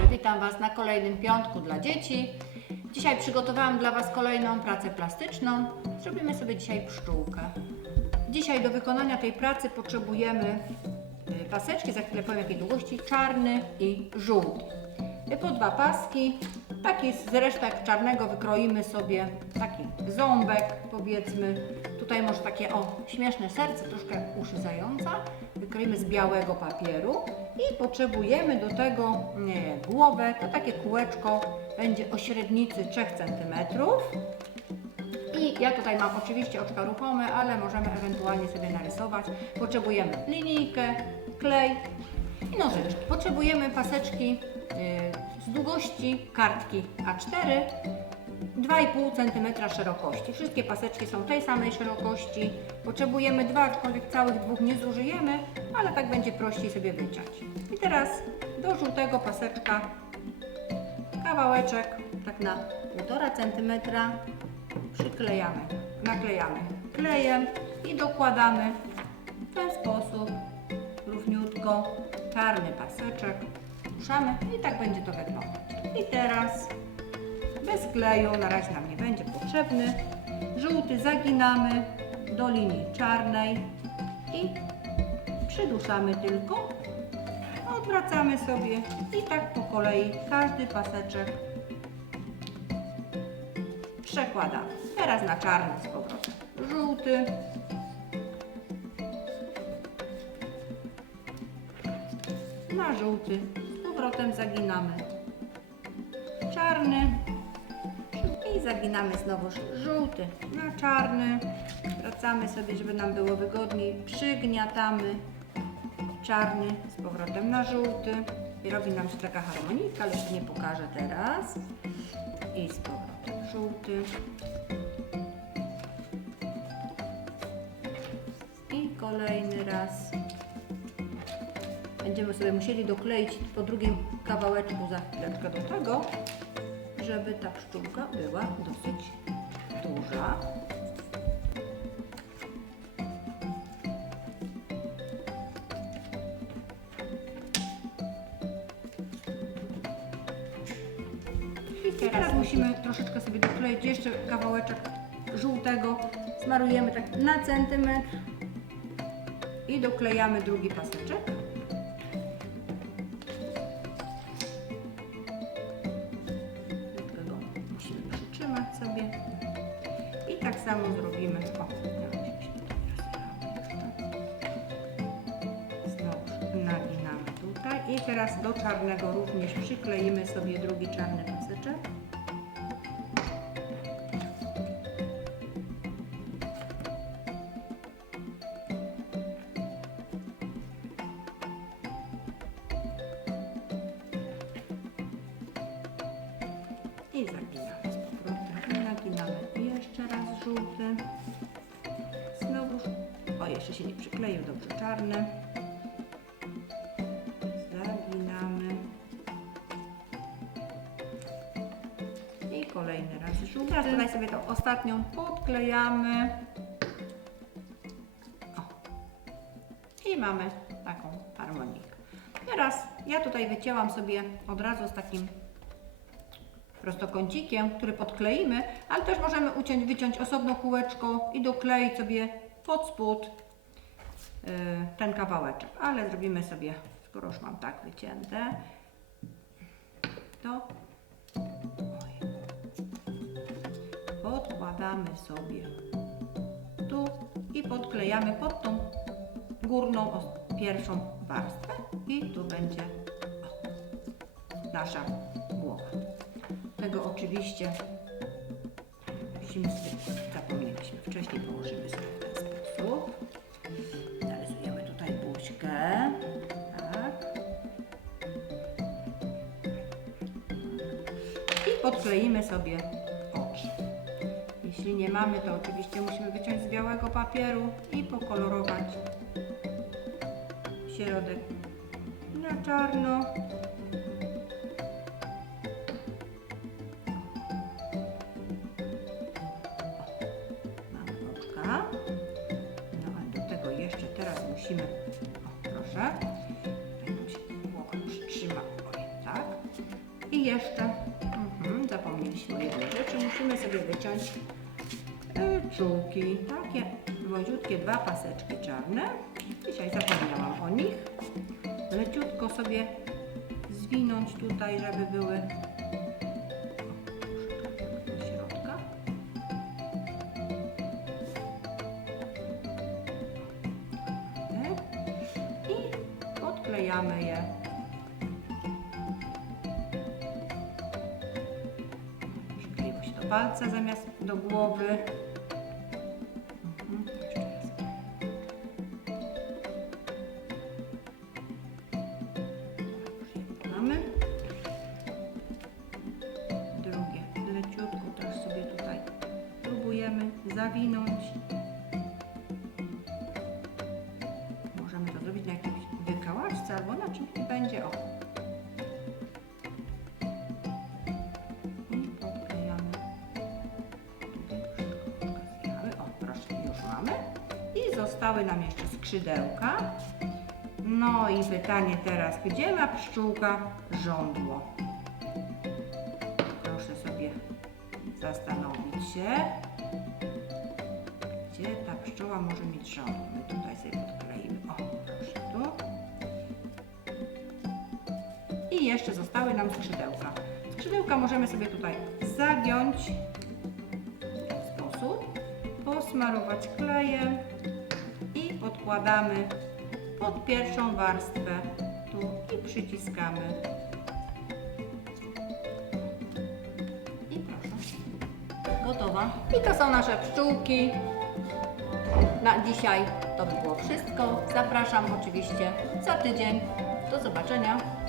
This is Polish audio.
Witam Was na kolejnym piątku dla dzieci. Dzisiaj przygotowałam dla Was kolejną pracę plastyczną. Zrobimy sobie dzisiaj pszczółkę. Dzisiaj do wykonania tej pracy potrzebujemy y, paseczki, za chwilę powiem jakiej długości, czarny i żółty. Y, Po dwa paski, taki z resztek czarnego wykroimy sobie taki ząbek powiedzmy. Tutaj może takie o śmieszne serce, troszkę jak uszy zająca. Wykroimy z białego papieru i potrzebujemy do tego nie, głowę, to takie kółeczko będzie o średnicy 3 cm. I ja tutaj mam oczywiście oczka ruchome, ale możemy ewentualnie sobie narysować. Potrzebujemy linijkę, klej i nożyczki. Potrzebujemy paseczki yy, z długości kartki A4 2,5 cm szerokości. Wszystkie paseczki są tej samej szerokości. Potrzebujemy dwa, aczkolwiek całych dwóch nie zużyjemy, ale tak będzie prościej sobie wyciąć. I teraz do żółtego paseczka kawałeczek tak na 1,5 cm przyklejamy, naklejamy klejem i dokładamy w ten sposób równiutko czarny paseczek. Ruszamy i tak będzie to wyglądać. I teraz bez kleju, na razie nam nie będzie potrzebny. Żółty zaginamy do linii czarnej i przyduszamy tylko. Odwracamy sobie i tak po kolei każdy paseczek przekładamy. Teraz na czarny z powrotem. Żółty. Na żółty z powrotem zaginamy. Czarny. I zaginamy znowu żółty na czarny. Wracamy sobie, żeby nam było wygodniej. Przygniatamy czarny z powrotem na żółty. I robi nam się taka harmonika, ale nie pokażę teraz. I z powrotem żółty. I kolejny raz. Będziemy sobie musieli dokleić po drugim kawałeczku za chwileczkę do tego, żeby ta pszczółka była dosyć duża. I teraz musimy troszeczkę sobie dokleić jeszcze kawałeczek żółtego. Smarujemy tak na centymetr i doklejamy drugi paseczek. Przytrzymać sobie. I tak samo zrobimy. O, Znowu naginamy tutaj. I teraz do czarnego również przykleimy sobie drugi czarny paseczek. I zaginamy żółty. Znowu. O, jeszcze się nie przykleił, dobrze, czarny. Zaginamy. I kolejny raz żółty. Teraz tutaj sobie tą ostatnią podklejamy. O. I mamy taką harmonikę. Teraz ja tutaj wycięłam sobie od razu z takim prostokącikiem, który podkleimy, ale też możemy uciąć, wyciąć osobno kółeczko i dokleić sobie pod spód yy, ten kawałeczek. Ale zrobimy sobie, skoro już mam tak wycięte, to podkładamy sobie tu i podklejamy pod tą górną, pierwszą warstwę i tu będzie nasza. Tego oczywiście musimy zapomnieliśmy wcześniej, położymy sobie w ten sposób. Narysujemy tutaj buźkę. Tak. I podkleimy sobie oczy. Jeśli nie mamy, to oczywiście musimy wyciąć z białego papieru i pokolorować środek na czarno. Musimy, o proszę, tutaj nam się głowa już trzyma, tak? I jeszcze, mhm, zapomnieliśmy o jednej rzeczy, musimy sobie wyciąć y, czułki, takie wąziutkie dwa paseczki czarne. Dzisiaj zapomniałam o nich. Leciutko sobie zwinąć tutaj, żeby były podklejamy je. Przykleiło się do palca zamiast do głowy. Mhm, wykałaczce albo na czymś i będzie o. I podklejamy. Zjechamy. O, proszę, już mamy. I zostały nam jeszcze skrzydełka. No i pytanie teraz, gdzie ma pszczółka żądło? Proszę sobie zastanowić się, gdzie ta pszczoła może mieć żądło. My tutaj sobie podkleimy. I jeszcze zostały nam skrzydełka. Skrzydełka możemy sobie tutaj zagiąć w ten sposób, posmarować klejem i podkładamy pod pierwszą warstwę tu i przyciskamy. I proszę. Gotowa. I to są nasze pszczółki. Na dzisiaj to by było wszystko. Zapraszam oczywiście za tydzień. Do zobaczenia.